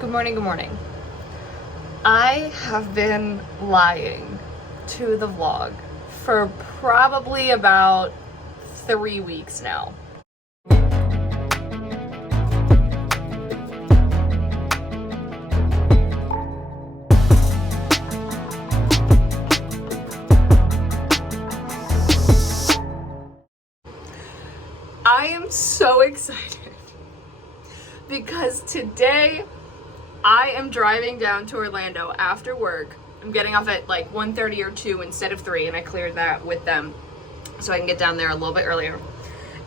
Good morning, good morning. I have been lying to the vlog for probably about 3 weeks now. I am so excited because today I am driving down to Orlando after work. I'm getting off at like 1:30 or 2 instead of 3, and I cleared that with them so I can get down there a little bit earlier.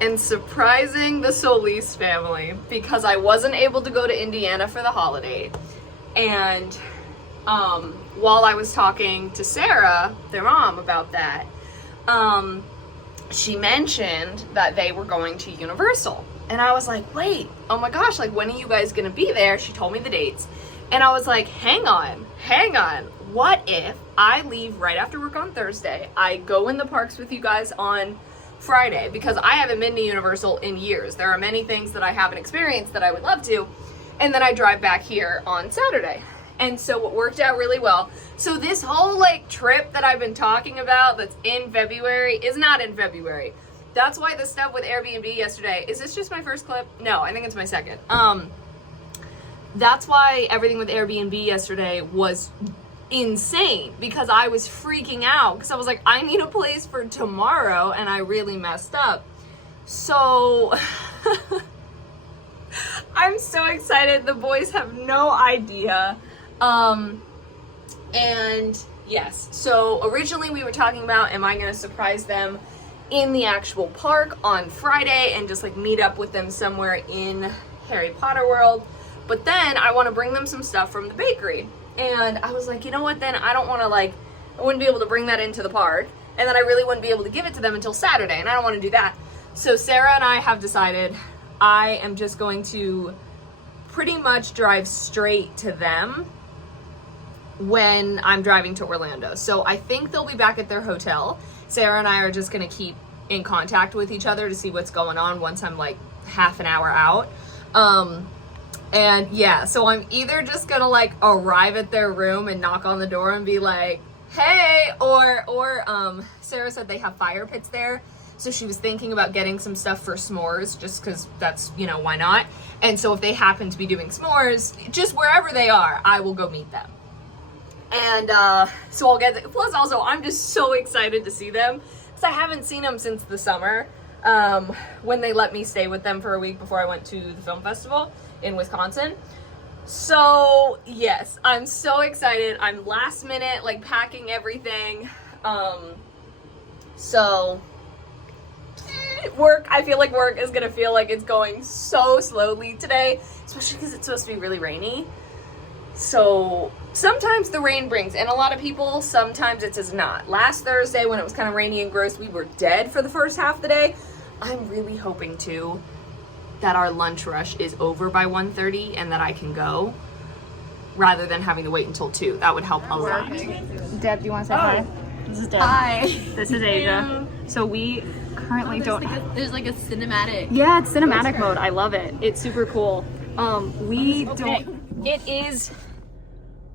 And surprising the Solis family because I wasn't able to go to Indiana for the holiday. And while I was talking to Sarah, their mom, about that, she mentioned that they were going to Universal. And I was like, wait, oh my gosh, like, when are you guys gonna be there? She told me the dates. And I was like, hang on. What if I leave right after work on Thursday? I go in the parks with you guys on Friday because I haven't been to Universal in years. There are many things that I haven't experienced that I would love to. And then I drive back here on Saturday. And so it worked out really well. So this whole like trip that I've been talking about that's in February is not in February. That's why the stuff with Airbnb yesterday, is this just my first clip? No, I think it's my second. That's why everything with Airbnb yesterday was insane because I was freaking out because I was like, I need a place for tomorrow and I really messed up. So I'm so excited. The boys have no idea. And yes, so originally we were talking about, am I going to surprise them in the actual park on Friday and just like meet up with them somewhere in Harry Potter World? But then I want to bring them some stuff from the bakery. And I was like, you know what, then I don't want to I wouldn't be able to bring that into the park. And then I really wouldn't be able to give it to them until Saturday. And I don't want to do that. So Sarah and I have decided I am just going to pretty much drive straight to them when I'm driving to Orlando. So I think they'll be back at their hotel. Sarah and I are just going to keep in contact with each other to see what's going on once I'm like half an hour out. And yeah, so I'm either just going to like arrive at their room and knock on the door and be like, hey, or Sarah said they have fire pits there. So she was thinking about getting some stuff for s'mores just because that's, you know, why not? And so if they happen to be doing s'mores, just wherever they are, I will go meet them. And so I'll get, plus also I'm just so excited to see them because I haven't seen them since the summer when they let me stay with them for a week before I went to the film festival in Wisconsin. So yes, I'm so excited. I'm last minute like packing everything. So work, I feel like work is gonna feel like it's going so slowly today, especially because it's supposed to be really rainy. So sometimes the rain brings in a lot of people, sometimes it does not. Last Thursday when it was kind of rainy and gross, we were dead for the first half of the day. I'm really hoping too that our lunch rush is over by 1:30 and that I can go rather than having to wait until 2. That would help a lot. Deb, do you want to say hi? This is Deb. Hi. This is Asia. So we currently don't have... There's like a cinematic. Yeah, it's cinematic mode. I love it. It's super cool. We don't... It is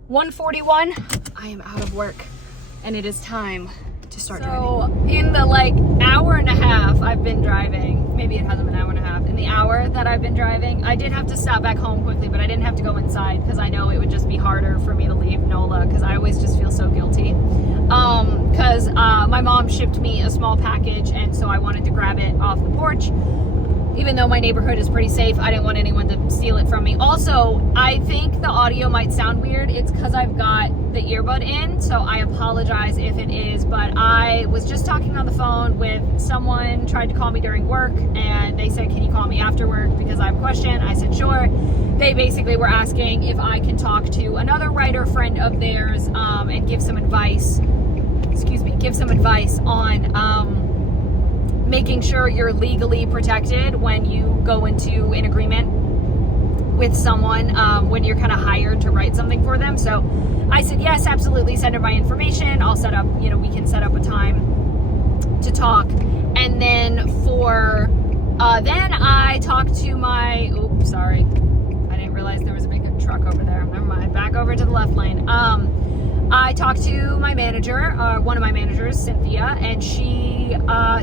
1:41. I am out of work and it is time to start driving. So in the like hour and a half I've been driving, maybe it hasn't been an hour and a half, in the hour that I've been driving, I did have to stop back home quickly, but I didn't have to go inside because I know it would just be harder for me to leave NOLA because I always just feel so guilty. Because my mom shipped me a small package and so I wanted to grab it off the porch. Even though my neighborhood is pretty safe, I didn't want anyone to steal it from me. Also, I think the audio might sound weird. It's because I've got the earbud in, so I apologize if it is. But I was just talking on the phone with someone, tried to call me during work, and they said, can you call me after work because I have a question? I said, sure. They basically were asking if I can talk to another writer friend of theirs and give some advice, on making sure you're legally protected when you go into an agreement with someone when you're kind of hired to write something for them. So I said, yes, absolutely, send her my information. I'll set up, we can set up a time to talk. And then then I talked to my, I didn't realize there was a big truck truck over there. Never mind. Back over to the left lane. I talked to my manager, one of my managers, Cynthia, and she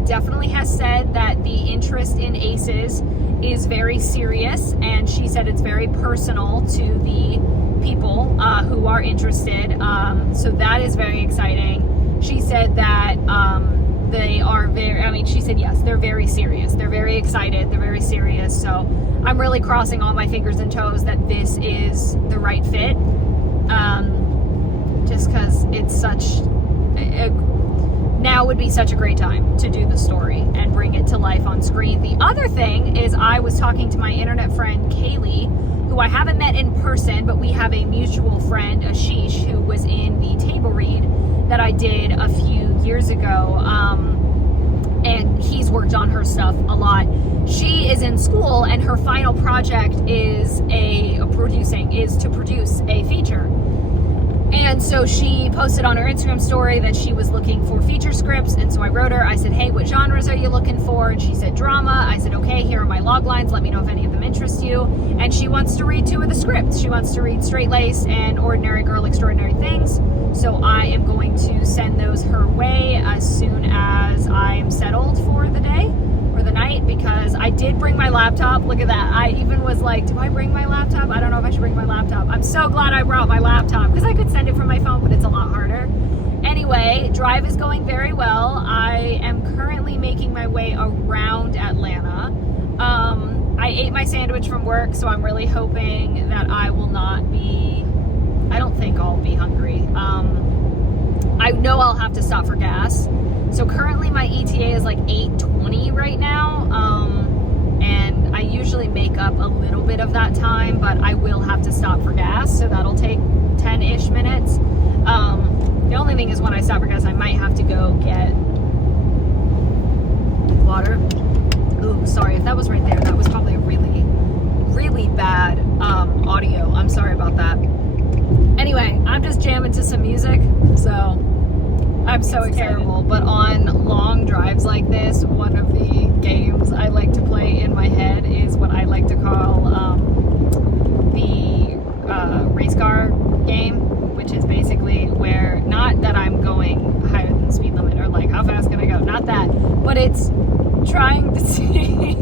definitely has said that the interest in ACEs is very serious, and she said it's very personal to the people who are interested. So that is very exciting. She said that they are she said yes, they're very serious. They're very excited. They're very serious. So I'm really crossing all my fingers and toes that this is the right fit. Just because it's now would be such a great time to do the story and bring it to life on screen. The other thing is I was talking to my internet friend Kaylee, who I haven't met in person, but we have a mutual friend, Ashish, who was in the table read that I did a few years ago, and he's worked on her stuff a lot. She is in school, and her final project is to produce a feature. And so she posted on her Instagram story that she was looking for feature scripts. And so I wrote her, I said, hey, what genres are you looking for? And she said, drama. I said, okay, here are my log lines. Let me know if any of them interest you. And she wants to read 2 of the scripts. She wants to read Straight Lace and Ordinary Girl, Extraordinary Things. So I am going to send those her way as soon as I'm settled for the day or the night, because I did bring my laptop. Look at that. I even was like, do I bring my laptop? I don't know if I should bring my laptop. I'm so glad I brought my laptop because I could send it from my phone, but it's a lot harder. Anyway, drive is going very well. I am currently making my way around Atlanta. I ate my sandwich from work, so I'm really hoping that I will not be, I don't think I'll be hungry. I know I'll have to stop for gas. So currently my ETA is like 8:20 right now, and I usually make up a little bit of that time, but I will have to stop for gas, so that'll take 10-ish minutes. The only thing is when I stop for gas, I might have to go get water. Ooh, sorry, if that was right there, that was probably a really, really bad audio. I'm sorry about that. Anyway, I'm just jamming to some music, so I'm so terrible, but on long drives like this, one of the games I like to play in my head is what I like to call the race car game, which is basically where, not that I'm going higher than the speed limit or like how fast can I go, not that, but it's trying to see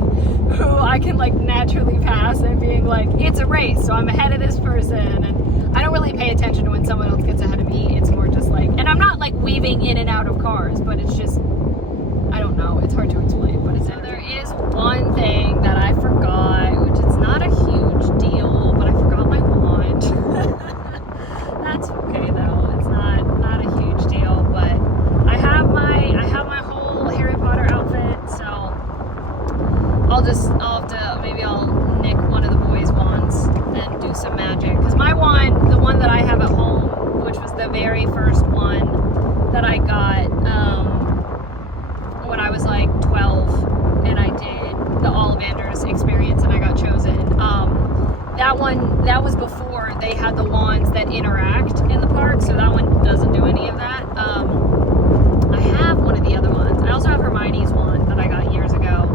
who I can like naturally pass and being like, it's a race, so I'm ahead of this person. And I don't really pay attention to when someone else gets ahead of me. It's more just like, and I'm not like weaving in and out of cars, but it's just, I don't know, it's hard to explain, but it's, so there is one thing that I forgot, which is not a huge deal, but I forgot my wand. That's okay though, it's not a huge deal, but I have my whole Harry Potter outfit, so maybe I'll nick one of the boys' wands and do some magic, because my wand, the one that I have at home, which was the very first one that I got when I was like 12 and I did the Ollivanders experience and I got chosen, that was before they had the wands that interact in the park, so that one doesn't do any of that. I have one of the other ones. I also have Hermione's wand that I got years ago,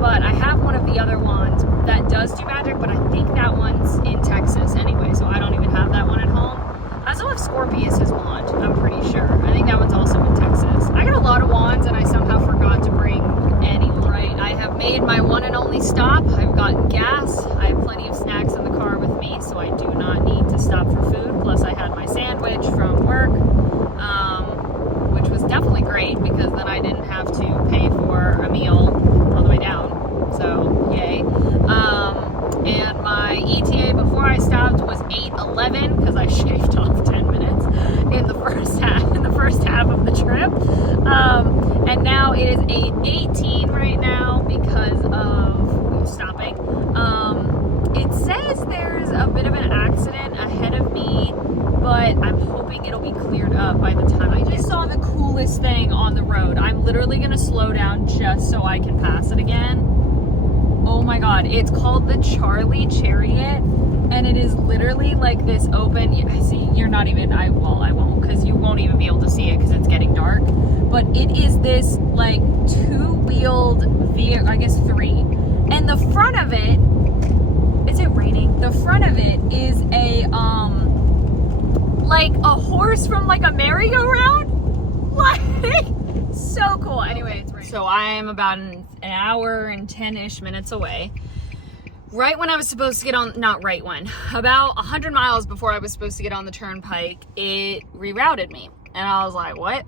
but I have one of the other wands that does do magic, but I think that one's in Texas anyway, so I don't even have that one at home. I also have Scorpius's wand, I'm pretty sure. I think that one's also in Texas. I got a lot of wands and I somehow forgot to bring any. Right, I have made my one and only stop. I've gotten gas. I have plenty of snacks in the car with me, so I do not need to stop for food. Plus I had my sandwich from work, which was definitely great because then I didn't have to pay for a meal on the way down. So yay. And my ETA before I stopped was 8:11 because I shaved off 10 minutes in the first half of the trip. And now it is 8:18 right now because of stopping. It says there's a bit of an accident ahead of me, but I'm hoping it'll be cleared up by the time I just saw the coolest thing on the road. I'm literally gonna slow down just so I can pass it again. Oh my god, it's called the Charlie Chariot, and it is literally like this open, see, you're not even, I won't, because you won't even be able to see it because it's getting dark, but it is this like two-wheeled vehicle, I guess 3, and the front of it, is it raining? The front of it is a course from like a merry-go-round. Like, so cool. Anyway, it's right. So I'm about an hour and 10-ish minutes away. Right when I was supposed to get on, not right when, about 100 miles before I was supposed to get on the turnpike, it rerouted me. And I was like, what?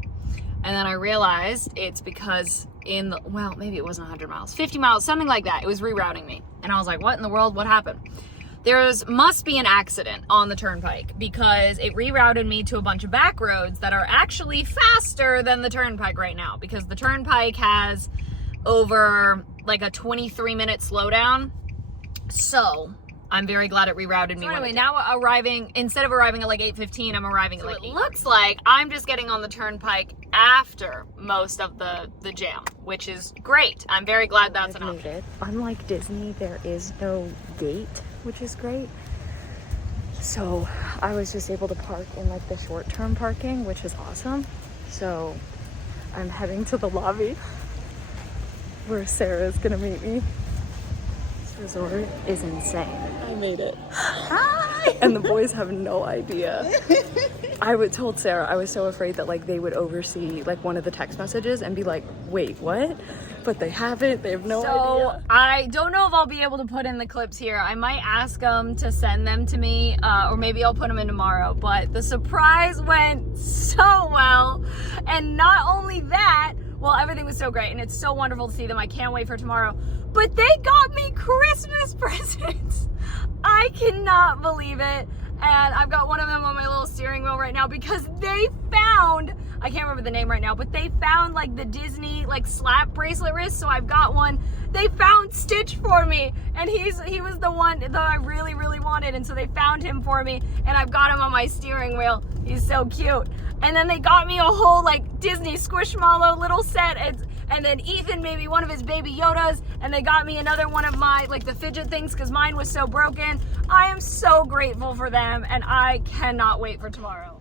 And then I realized it's because well, maybe it wasn't 100 miles, 50 miles, something like that. It was rerouting me. And I was like, what in the world? What happened? Must be an accident on the turnpike because it rerouted me to a bunch of back roads that are actually faster than the turnpike right now, because the turnpike has over like a 23-minute slowdown. So I'm very glad it rerouted me. So anyway, now instead of arriving at like 8:15, I'm arriving at like 8:00. It looks like I'm just getting on the turnpike after most of the jam, which is great. I'm very glad that's an option. Unlike Disney, there is no gate, which is great. So I was just able to park in like the short-term parking, which is awesome. So I'm heading to the lobby where Sarah's gonna meet me. Resort is insane. I made it. Hi! And the boys have no idea. I told Sarah I was so afraid that like they would oversee like one of the text messages and be like, wait, what? But they haven't. They have no idea. So I don't know if I'll be able to put in the clips here. I might ask them to send them to me, or maybe I'll put them in tomorrow. But the surprise went so well. And not only that, well, everything was so great and it's so wonderful to see them. I can't wait for tomorrow. But they got me Christmas presents. I cannot believe it. And I've got one of them on my little steering wheel right now because they found, I can't remember the name right now, but they found like the Disney like slap bracelet wrist. So I've got one. They found Stitch for me, and he was the one that I really, really wanted. And so they found him for me, and I've got him on my steering wheel. He's so cute. And then they got me a whole like Disney Squishmallow little set, and then Ethan made me one of his baby Yodas, and they got me another one of my like the fidget things because mine was so broken. I am so grateful for them, and I cannot wait for tomorrow.